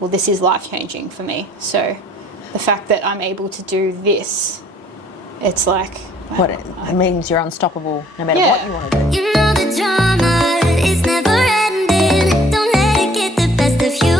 well, this is life-changing for me. So the fact that I'm able to do this, it's like... What it means you're unstoppable no matter what you want to do. You know the drama is never ending. Don't let it get the best of you.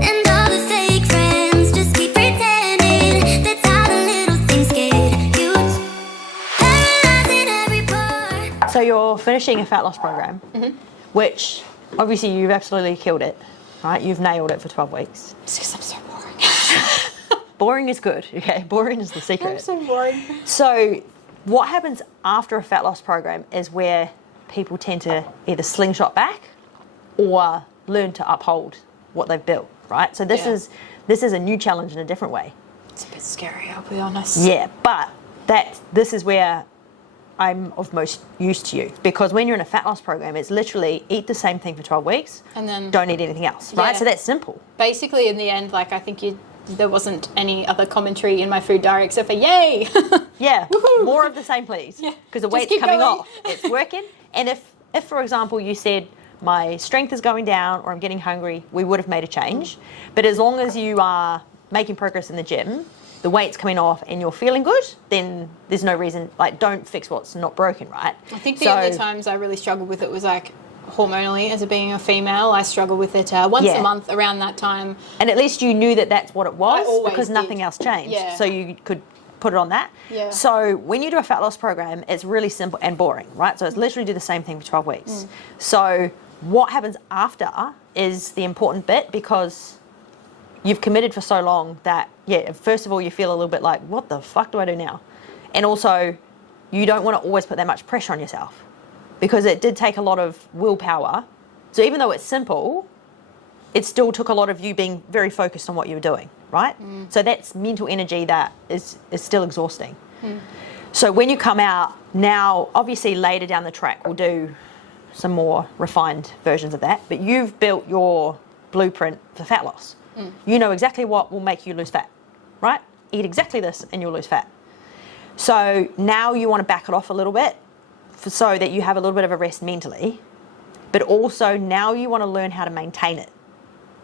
And all the fake friends just keep pretending. That's how the little things get huge. Paralyzing every part. So you're finishing a fat loss program, which obviously you've absolutely killed it, right? You've nailed it for 12 weeks. It's because I'm so boring. Boring is good, okay? Boring is the secret. I'm so boring. So what happens after a fat loss program is where people tend to either slingshot back or learn to uphold what they've built, right? So this is a new challenge in a different way. It's a bit scary, I'll be honest. Yeah, but this is where I'm of most use to you, because when you're in a fat loss program, it's literally eat the same thing for 12 weeks and then don't eat anything else, right? Yeah. So that's simple. Basically, in the end, like, I think there wasn't any other commentary in my food diary except for yay. Yeah, Woohoo! more of the same, please. Yeah, Because the just weight's keep coming going. off. It's working. And if, for example, you said my strength is going down or I'm getting hungry, we would have made a change. But as long as you are making progress in the gym, the weight's coming off and you're feeling good, then there's no reason, like, don't fix what's not broken, right? I think the only times I really struggled with it was like hormonally, as being a female. I struggled with it once a month around that time. And at least you knew that that's what it was, because did. nothing else changed. Yeah. So you could put it on that. Yeah. So when you do a fat loss program, it's really simple and boring, right? So it's literally do the same thing for 12 weeks. So what happens after is the important bit, because you've committed for so long that, first of all, you feel a little bit like, what the fuck do I do now? And also, you don't want to always put that much pressure on yourself, because it did take a lot of willpower. So even though it's simple, it still took a lot of you being very focused on what you were doing, right? So that's mental energy that is still exhausting. So when you come out, now obviously later down the track we'll do some more refined versions of that, but you've built your blueprint for fat loss. You know exactly what will make you lose fat, right? Eat exactly this and you'll lose fat. So now you want to back it off a little bit so that you have a little bit of a rest mentally, but also now you want to learn how to maintain it.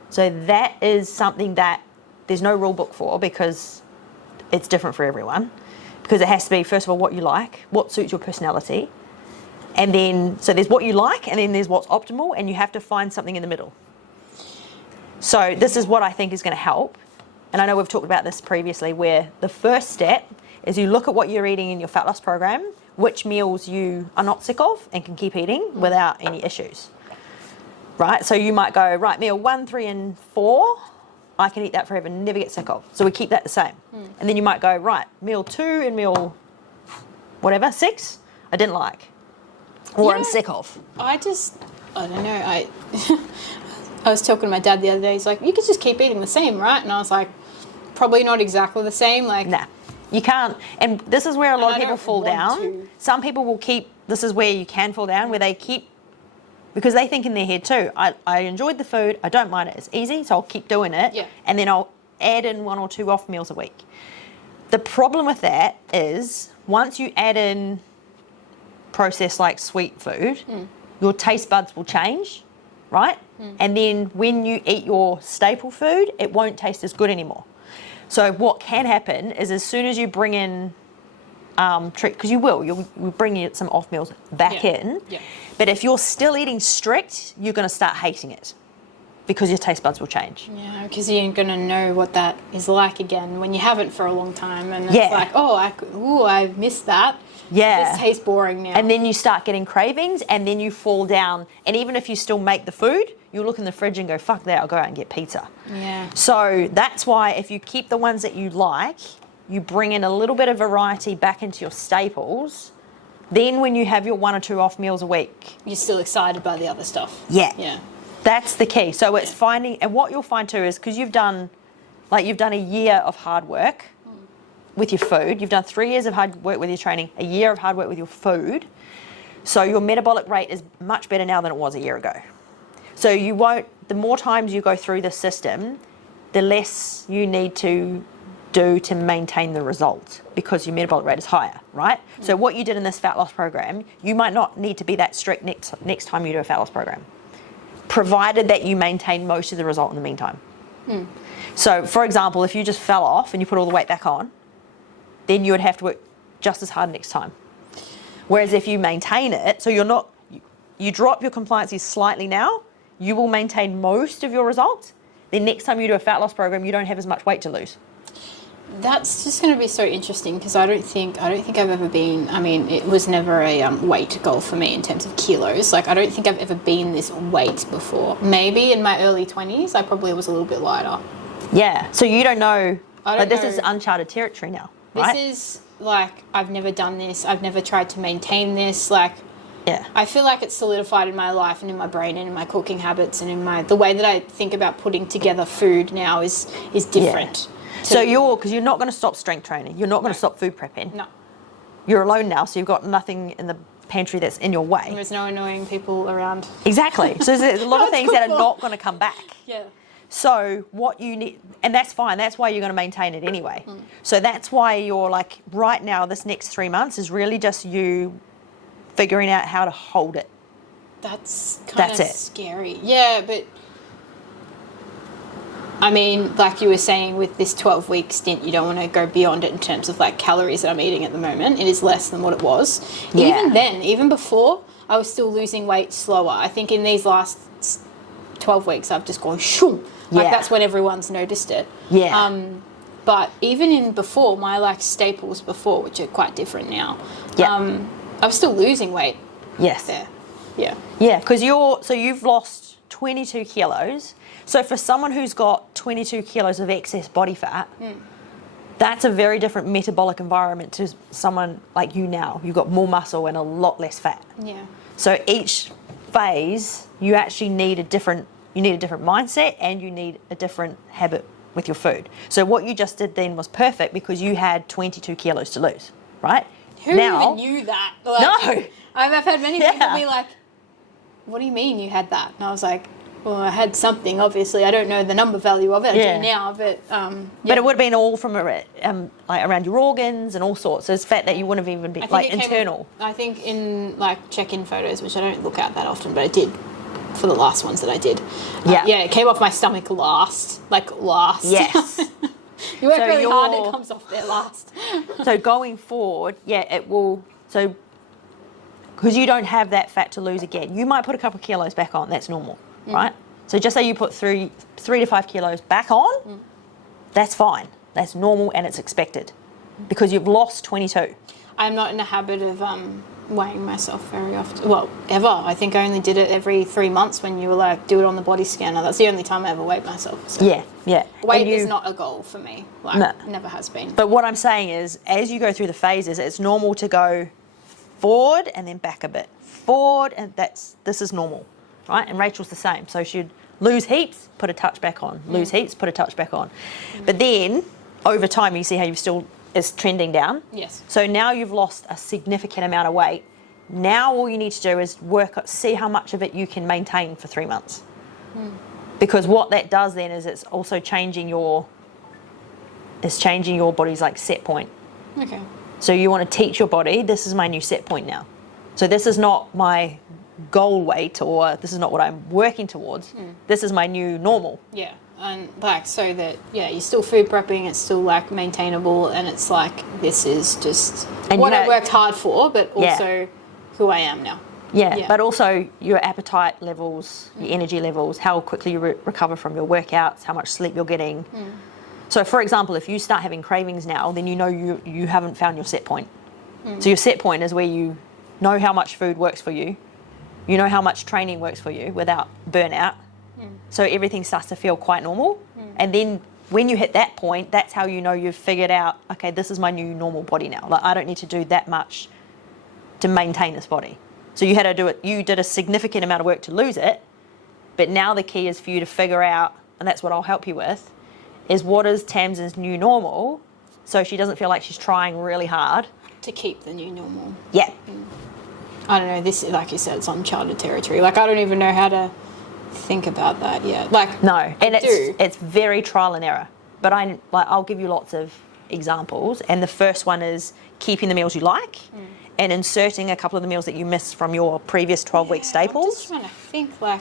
So that is something that there's no rule book for, because it's different for everyone, because it has to be, first of all, what you like, what suits your personality, and then, so there's what you like, and then there's what's optimal, and you have to find something in the middle. So this is what I think is going to help. And I know we've talked about this previously, where the first step is you look at what you're eating in your fat loss program, which meals you are not sick of and can keep eating without any issues, right? So you might go, right, meal 1, 3, and 4, I can eat that forever, never get sick of. So we keep that the same. And then you might go, right, meal 2 and meal whatever, 6, I didn't like, or I'm sick of. I don't know, I was talking to my dad the other day. He's like, you could just keep eating the same, right? And I was like, probably not exactly the same. Like, nah, you can't. And this is where a lot of I people don't fall want down. to. Some people will keep, this is where you can fall down, where they keep, because they think in their head too, I enjoyed the food, I don't mind it, it's easy, so I'll keep doing it. Yeah. And then I'll add in 1 or 2 off meals a week. The problem with that is, once you add in processed like sweet food, your taste buds will change, right? And then when you eat your staple food, it won't taste as good anymore. So what can happen is, as soon as you bring in because you'll bring some off meals back in. Yeah. But if you're still eating strict, you're going to start hating it, because your taste buds will change. Yeah, because you're going to know what that is like again when you haven't for a long time. And it's Yeah. like, I missed that. Yeah. This tastes boring now. And then you start getting cravings, and then you fall down. And even if you still make the food, you'll look in the fridge and go, fuck that, I'll go out and get pizza. Yeah. So that's why if you keep the ones that you like, you bring in a little bit of variety back into your staples, then when you have your 1 or 2 off meals a week, You're still excited by the other stuff. Yeah. Yeah. that's the key. So it's finding, and what you'll find too is, because you've done a year of hard work with your food, you've done 3 years of hard work with your training, a year of hard work with your food, so your metabolic rate is much better now than it was a year ago. So the more times you go through the system, the less you need to do to maintain the result, because your metabolic rate is higher, right? So what you did in this fat loss program, you might not need to be that strict next time you do a fat loss program. provided that you maintain most of the result in the meantime. So, for example, if you just fell off and you put all the weight back on, then you would have to work just as hard next time. Whereas if you maintain it, so you drop your compliances slightly now, you will maintain most of your results. Then next time you do a fat loss program, you don't have as much weight to lose. That's just going to be so interesting because I don't think I've ever been. I mean, it was never a weight goal for me in terms of kilos. Like, I don't think I've ever been this weight before. Maybe in my early 20s, I probably was a little bit lighter. Yeah. So you don't know. This know. is uncharted territory now, right? This is like, I've never done this. I've never tried to maintain this. Like, yeah. I feel like it's solidified in my life and in my brain and in my cooking habits and in the way that I think about putting together food now is different. Yeah. So because you're not going to stop strength training. You're not going to stop food prepping. No. You're alone now, so you've got nothing in the pantry that's in your way. There's no annoying people around. Exactly. So there's a lot of things that are not going to come back. Yeah. So what you need, and that's fine. That's why you're going to maintain it anyway. So that's why you're like, right now, this next 3 months is really just you figuring out how to hold it. That's kind of it. Scary. Yeah, but I mean, like you were saying, with this 12-week stint, you don't want to go beyond it in terms of like calories that I'm eating at the moment. It is less than what it was. Yeah. Even then, even before, I was still losing weight slower. I think in these last 12 weeks, I've just gone shoom. Like, Yeah. that's when everyone's noticed it. Yeah. But even in before, my like staples before, which are quite different now, Yeah. I was still losing weight Yes. there. Yeah. Yeah, because you've lost 22 kilos. So for someone who's got 22 kilos of excess body fat, that's a very different metabolic environment to someone like you now. You've got more muscle and a lot less fat. Yeah. So each phase, you actually need a different mindset and you need a different habit with your food. So what you just did then was perfect because you had 22 kilos to lose, right? Who even knew that? Like, No. I've had many people Yeah. be like, what do you mean you had that? And I was like, well, I had something, obviously. I don't know the number value of it. I Yeah. do now, but... But it would have been all from like around your organs and all sorts. So it's fat that you wouldn't have even been, like, internal. I think in, like, check-in photos, which I don't look at that often, but I did for the last ones that I did. Yeah. Yeah, it came off my stomach last. Like, last. Yes. You work So really hard, it comes off there last. So going forward, it will... So because you don't have that fat to lose again, you might put a couple of kilos back on. That's normal, right? So just say you put 3 to 5 kilos back on, that's fine. That's normal and it's expected because you've lost 22. I'm not in a habit of weighing myself very often. Well, ever. I think I only did it every 3 months when you were like, do it on the body scanner. That's the only time I ever weighed myself. So. Yeah. Weight is not a goal for me. Like, No. never has been. But what I'm saying is, as you go through the phases, it's normal to go forward and then back a bit. Forward, and this is normal, right? And Rachel's the same. So she'd lose heaps, put a touch back on. Lose heaps, put a touch back on. But then, over time, you see how it's trending down. Yes. So now you've lost a significant amount of weight. Now all you need to do is see how much of it you can maintain for 3 months. Because what that does then is it's also changing your body's like set point. Okay. So you want to teach your body, this is my new set point now. So this is not my goal weight or this is not what I'm working towards. This is my new normal. Yeah. And like, so that, yeah, you're still food prepping, it's still like maintainable, and it's like, this is just And what I worked hard for, but also who I am now. Yeah, but also your appetite levels, your energy levels, how quickly you recover from your workouts, how much sleep you're getting. So for example, if you start having cravings now, then you know you haven't found your set point. So your set point is where you know how much food works for you, you know how much training works for you without burnout. So everything starts to feel quite normal. And then when you hit that point, that's how you know you've figured out, okay, this is my new normal body now. Like, I don't need to do that much to maintain this body. So you had to do it, you did a significant amount of work to lose it, but now the key is for you to figure out, and that's what I'll help you with, is what is Tamsyn's new normal, so she doesn't feel like she's trying really hard. To keep the new normal. Yeah. I don't know, this, like you said, it's uncharted territory. Like, I don't even know how to think about that yet. Like, No, and it's very trial and error. But I'll give you lots of examples, and the first one is keeping the meals you like and inserting a couple of the meals that you missed from your previous 12-week staples. I'm just trying to think, like,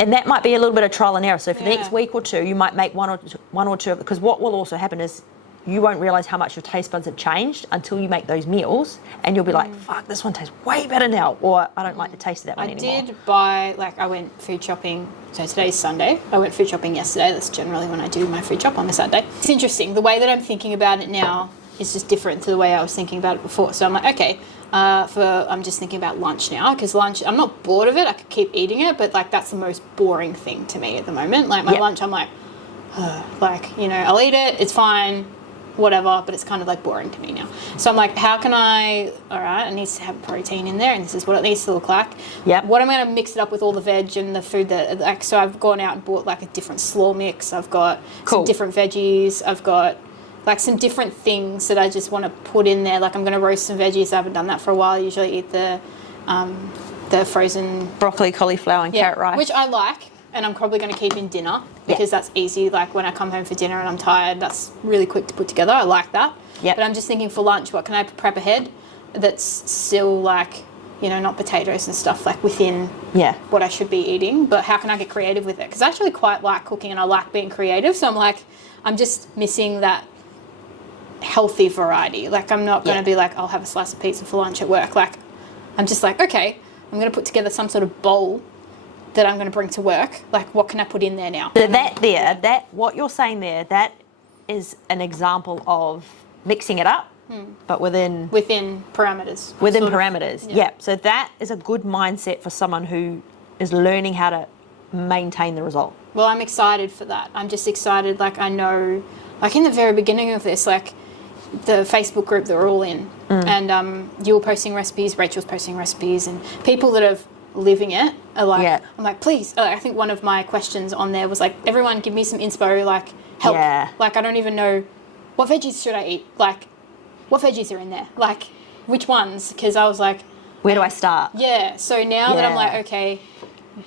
And that might be a little bit of trial and error. So for the Yeah. next week or two, you might make one or two, because what will also happen is you won't realise how much your taste buds have changed until you make those meals, and you'll be like, fuck, this one tastes way better now, or I don't like the taste of that one anymore. I did buy, like, I went food shopping, so today's Sunday. I went food shopping yesterday. That's generally when I do my food shop, on a Saturday. It's interesting. The way that I'm thinking about it now is just different to the way I was thinking about it before. So I'm like, okay, I'm just thinking about lunch now, because lunch, I'm not bored of it. I could keep eating it, but like that's the most boring thing to me at the moment. Like my lunch, I'm like, like, you know, I'll eat it, it's fine, whatever, but it's kind of like boring to me now. So I'm like, how can I, all right, it needs to have protein in there, and this is what it needs to look like. Yep. What am I going to mix it up with all the veg and the food that, like, so I've gone out and bought like a different slaw mix. I've got some different veggies. I've got like some different things that I just want to put in there. Like I'm going to roast some veggies. I haven't done that for a while. I usually eat the frozen Broccoli, cauliflower, and carrot rice. which I like, and I'm probably going to keep in dinner because that's easy. Like when I come home for dinner and I'm tired, that's really quick to put together. I like that. Yep. But I'm just thinking for lunch, what can I prep ahead that's still like, you know, not potatoes and stuff, like within what I should be eating, but how can I get creative with it? Because I actually quite like cooking and I like being creative. So I'm like, I'm just missing that healthy variety. Like I'm not going to be like, I'll have a slice of pizza for lunch at work. Like I'm just like, okay, I'm going to put together some sort of bowl that I'm going to bring to work. Like what can I put in there now? So that what you're saying there, that is an example of mixing it up, but within parameters. Within parameters, yeah. So that is a good mindset for someone who is learning how to maintain the result. Well, I'm excited for that. I'm just excited. Like I know, like in the very beginning of this, like the Facebook group that we're all in, and you were posting recipes, Rachel's posting recipes, and people that are living it are like, I'm like, please. I think one of my questions on there was like, everyone give me some inspo, like help. Like I don't even know what veggies should I eat. Like what veggies are in there? Like which ones? Because I was like, where do I start? Yeah. So now that I'm like, okay,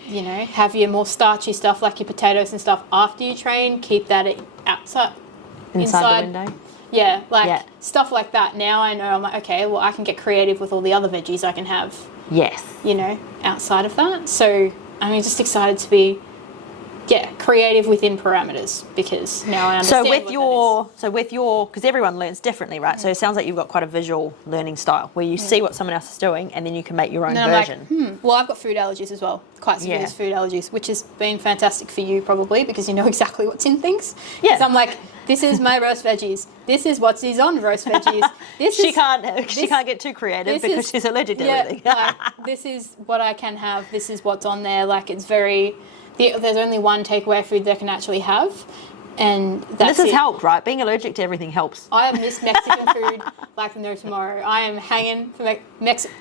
you know, have your more starchy stuff like your potatoes and stuff after you train. Keep that outside the window. Yeah, like stuff like that. Now I know. I'm like, okay, well, I can get creative with all the other veggies I can have. Yes. You know, outside of that. So I'm just excited to be, creative within parameters, because now I understand. So with your, because everyone learns differently, right? So it sounds like you've got quite a visual learning style where you see what someone else is doing and then you can make your own version. I'm like, well, I've got food allergies as well, quite serious food allergies, which has been fantastic for you probably because you know exactly what's in things. Yeah. So I'm like, this is my roast veggies. This is what is on roast veggies. She can't get too creative because she's allergic to everything. Like, this is what I can have. This is what's on there. Like it's very. There's only one takeaway food they can actually have, and that's this has helped, right? Being allergic to everything helps. I miss Mexican food like no tomorrow. I am hanging for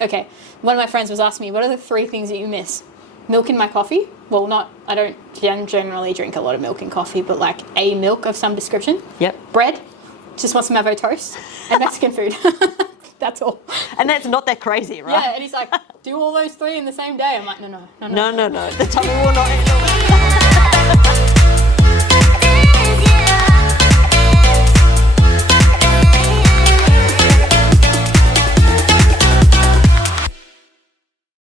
Okay, one of my friends was asking me, what are the 3 things that you miss? Milk in my coffee? Well, I don't generally drink a lot of milk in coffee, but like a milk of some description. Yep. Bread, just want some avo toast, and Mexican food. That's all. And that's not that crazy, right? Yeah, and he's like, do all those 3 in the same day. I'm like, no. The tummy will not handle that.